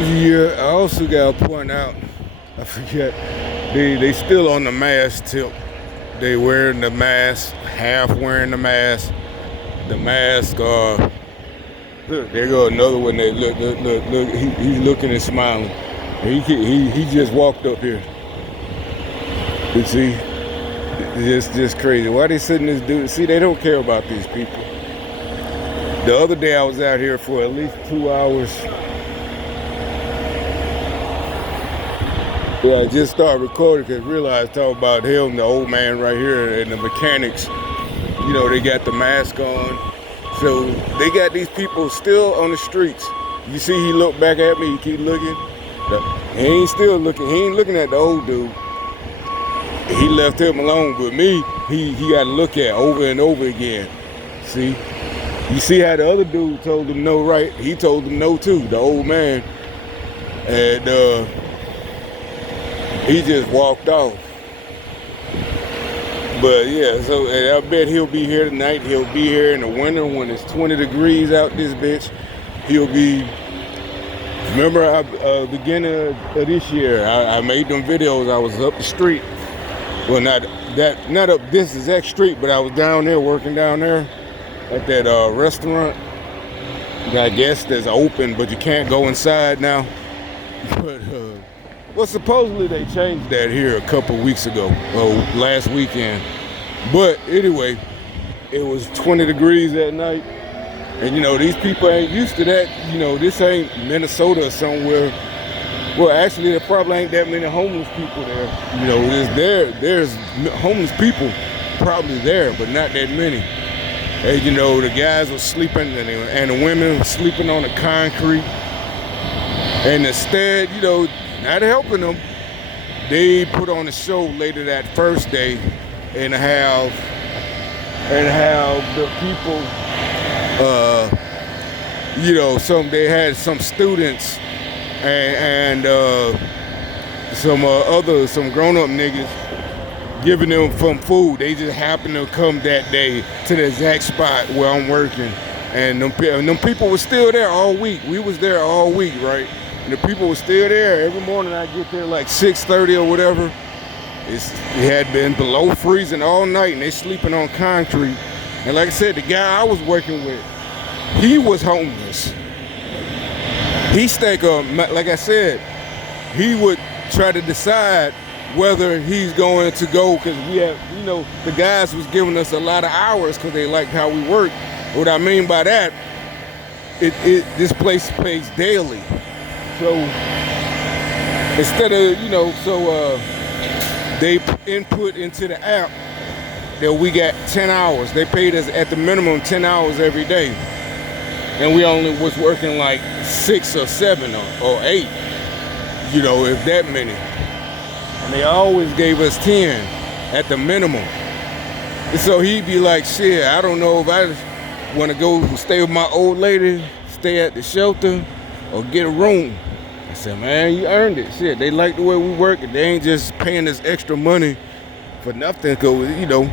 Yeah, I also gotta point out, I forget, they still on the mask tip. They wearing the mask, half wearing the mask. The mask, look, there go another one. That look. He's looking and smiling. He just walked up here. You see, just crazy. Why they sitting this dude? See, they don't care about these people. The other day I was out here for at least 2 hours. Yeah, I just started recording because I realized talking about him, the old man right here, and the mechanics. You know, they got the mask on. So they got these people still on the streets. You see, he looked back at me. He keep looking. He ain't still looking. He ain't looking at the old dude. He left him alone. But me, he got to look at over and over again. See, you see how the other dude told him no, right? He told him no too. The old man, and he just walked off. But yeah, so I bet he'll be here tonight. He'll be here in the winter when it's 20 degrees out this bitch. He'll be. Remember, beginning of this year, I made them videos. I was up the street. Well, not up this exact street, but I was down there working down there at that restaurant. I guess that's open, but you can't go inside now. But well, supposedly they changed that here a couple weeks ago, last weekend. But anyway, it was 20 degrees that night. And you know, these people ain't used to that. You know, this ain't Minnesota or somewhere. Well, actually, there probably ain't that many homeless people there. You know, there's homeless people probably there, but not that many. And you know, the guys were sleeping and the women were sleeping on the concrete. And instead, you know, not helping them, they put on a show later that first day and have the people, you know, they had some students and some grown-up niggas giving them some food. They just happened to come that day to the exact spot where I'm working, and them people were still there all week. We was there all week, right? And the people were still there. Every morning I get there like 6:30 or whatever. It had been below freezing all night, and they sleeping on concrete. And like I said, the guy I was working with, he was homeless. He like I said, he would try to decide whether he's going to go, because we have, you know, the guys was giving us a lot of hours because they liked how we work. What I mean by that, this place pays daily. So instead of, you know, they input into the app that we got 10 hours. They paid us at the minimum 10 hours every day. And we only was working like 6 or 7 or 8, you know, if that many. And they always gave us 10 at the minimum. And so he'd be like, shit, I don't know if I want to go stay with my old lady, stay at the shelter, or get a room. I said, man, you earned it. Shit, they like the way we work, and they ain't just paying us extra money for nothing, because, you know,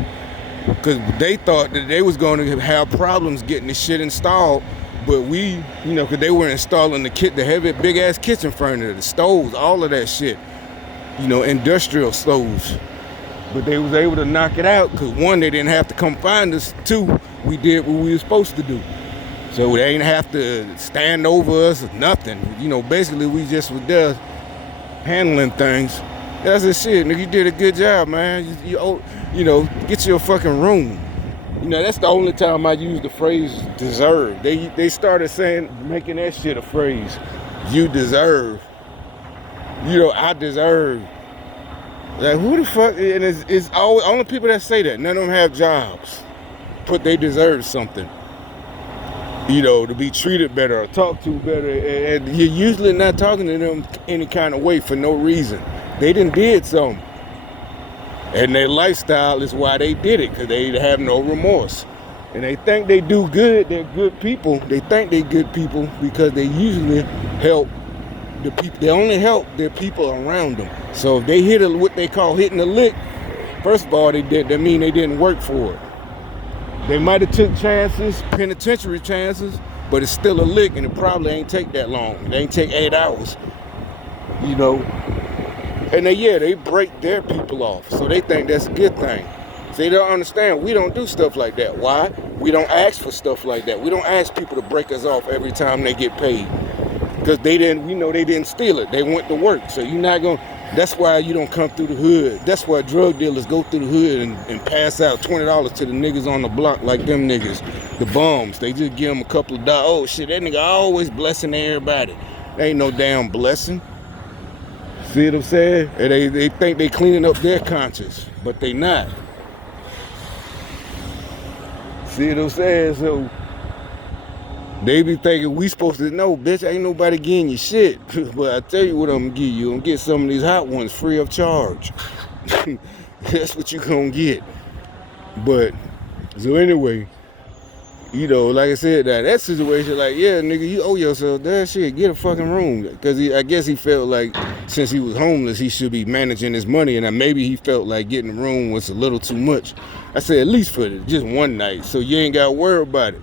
because they thought that they was going to have problems getting this shit installed. But we, you know, because they were installing the heavy, big-ass kitchen furniture, the stoves, all of that shit, you know, industrial stoves. But they was able to knock it out because, one, they didn't have to come find us. Two, we did what we were supposed to do. So they didn't have to stand over us or nothing. You know, basically, we just was there handling things. That's the shit, nigga. You did a good job, man. You know, get you a fucking room. You know, that's the only time I use the phrase deserve. They started making that shit a phrase. You deserve. You know, I deserve. Like, who the fuck? And it's always only people that say that. None of them have jobs. But they deserve something. You know, to be treated better or talked to better. And you're usually not talking to them any kind of way for no reason. They did something. And their lifestyle is why they did it, because they have no remorse. And they think they do good. They're good people. They think they're good people because they usually help the people. They only help their people around them. So if they hit what they call hitting a lick, first of all, that mean they didn't work for it. They might have took chances, penitentiary chances, but it's still a lick, and it probably ain't take that long. It ain't take 8 hours, you know. And they break their people off, so they think that's a good thing. So they don't understand, we don't do stuff like that. Why? We don't ask for stuff like that. We don't ask people to break us off every time they get paid. Because they didn't steal it. They went to work. So you're not going to, that's why you don't come through the hood. That's why drug dealers go through the hood and pass out $20 to the niggas on the block like them niggas, the bums. They just give them a couple of dollars. Oh shit, that nigga always blessing everybody. There ain't no damn blessing. See what I'm saying? And they think they cleaning up their conscience, but they not. See what I'm saying? So they be thinking we supposed to know, bitch, ain't nobody getting you shit. But I tell you what I'm gonna give you. I'm gonna get some of these hot ones free of charge. That's what you gonna get. But, so anyway, you know, like I said, that situation, like, yeah, nigga, you owe yourself that shit. Get a fucking room. Because I guess he felt like since he was homeless, he should be managing his money. And maybe he felt like getting a room was a little too much. I said, at least for just one night. So you ain't got to worry about it.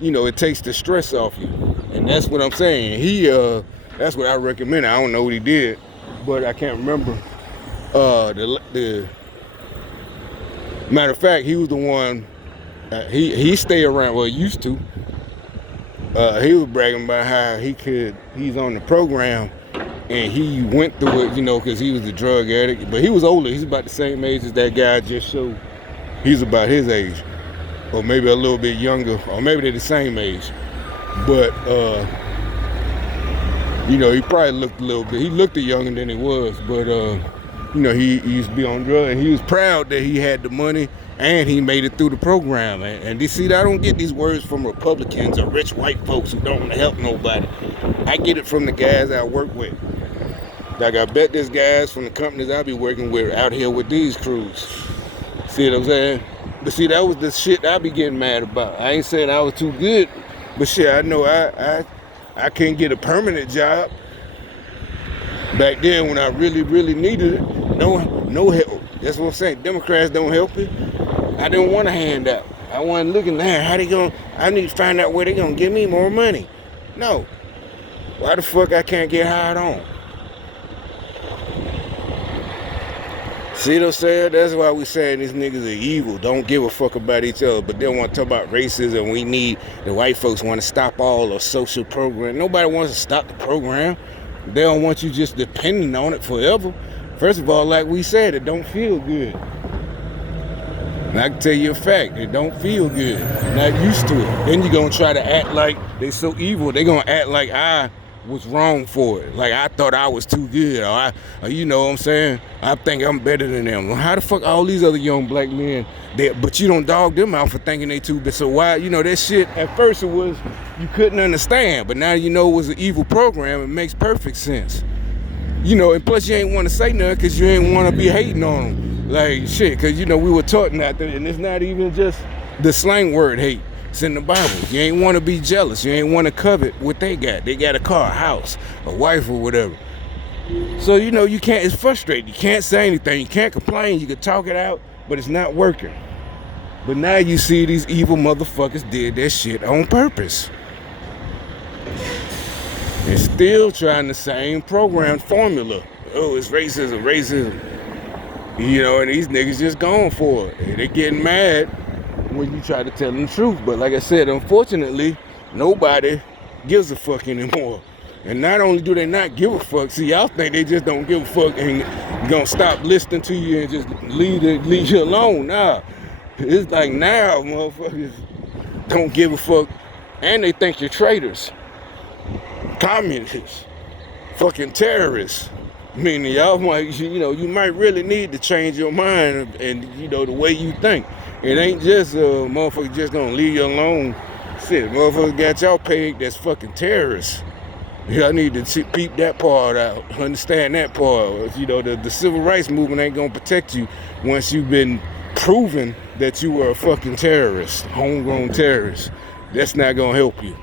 You know, it takes the stress off you. And that's what I'm saying. That's what I recommend. I don't know what he did, but I can't remember. The matter of fact, he was the one. He stayed around. Well, used to. He was bragging about how he's on the program, and he went through it, you know, because he was a drug addict. But he was older. He's about the same age as that guy I just showed. He's about his age, or maybe a little bit younger, or maybe they're the same age. But you know, he probably looked a little bit. He looked younger than he was, but you know, he used to be on drugs, and he was proud that he had the money and he made it through the program. And you see, I don't get these words from Republicans or rich white folks who don't want to help nobody. I get it from the guys I work with. Like, I bet there's guys from the companies I be working with out here with these crews. See what I'm saying? But see, that was the shit I be getting mad about. I ain't saying I was too good, but shit, I know I can't get a permanent job. Back then, when I really, really needed it, no help. That's what I'm saying. Democrats don't help it. I didn't want a handout. I wasn't looking there. I need to find out where they gonna give me more money. No. Why the fuck I can't get hired on? See what I'm saying? That's why we saying these niggas are evil. Don't give a fuck about each other. But they want to talk about racism. The white folks want to stop all the social program. Nobody wants to stop the program. They don't want you just depending on it forever. First of all, like we said, it don't feel good. And I can tell you a fact, it don't feel good. I'm not used to it. Then you're going to try to act like they so evil. They're going to act like I was wrong for it. Like I thought I was too good. Or you know what I'm saying? I think I'm better than them. Well, how the fuck all these other young black men, but you don't dog them out for thinking they too good. So why, you know, that shit, at first it was, you couldn't understand. But now you know it was an evil program. It makes perfect sense. You know, and plus you ain't want to say nothing because you ain't want to be hating on them. Like, shit, because, you know, we were taught that, and it's not even just the slang word hate. It's in the Bible. You ain't want to be jealous. You ain't want to covet what they got. They got a car, a house, a wife, or whatever. So, you know, it's frustrating. You can't say anything. You can't complain. You can talk it out, but it's not working. But now you see these evil motherfuckers did that shit on purpose. And still trying the same program formula. Oh, it's racism. You know, and these niggas just going for it. And they getting mad when you try to tell them the truth. But like I said, unfortunately, nobody gives a fuck anymore. And not only do they not give a fuck, see, y'all think they just don't give a fuck and gonna stop listening to you and just leave you alone. Nah. It's like now motherfuckers don't give a fuck and they think you're traitors. Communists, fucking terrorists. Meaning y'all might, you know, you might really need to change your mind and, you know, the way you think. It ain't just motherfucker just gonna leave you alone. Shit, motherfucker got y'all pegged as fucking terrorists. Y'all need to peep that part out, understand that part. You know, the civil rights movement ain't gonna protect you once you've been proven that you were a fucking terrorist, homegrown terrorist. That's not gonna help you.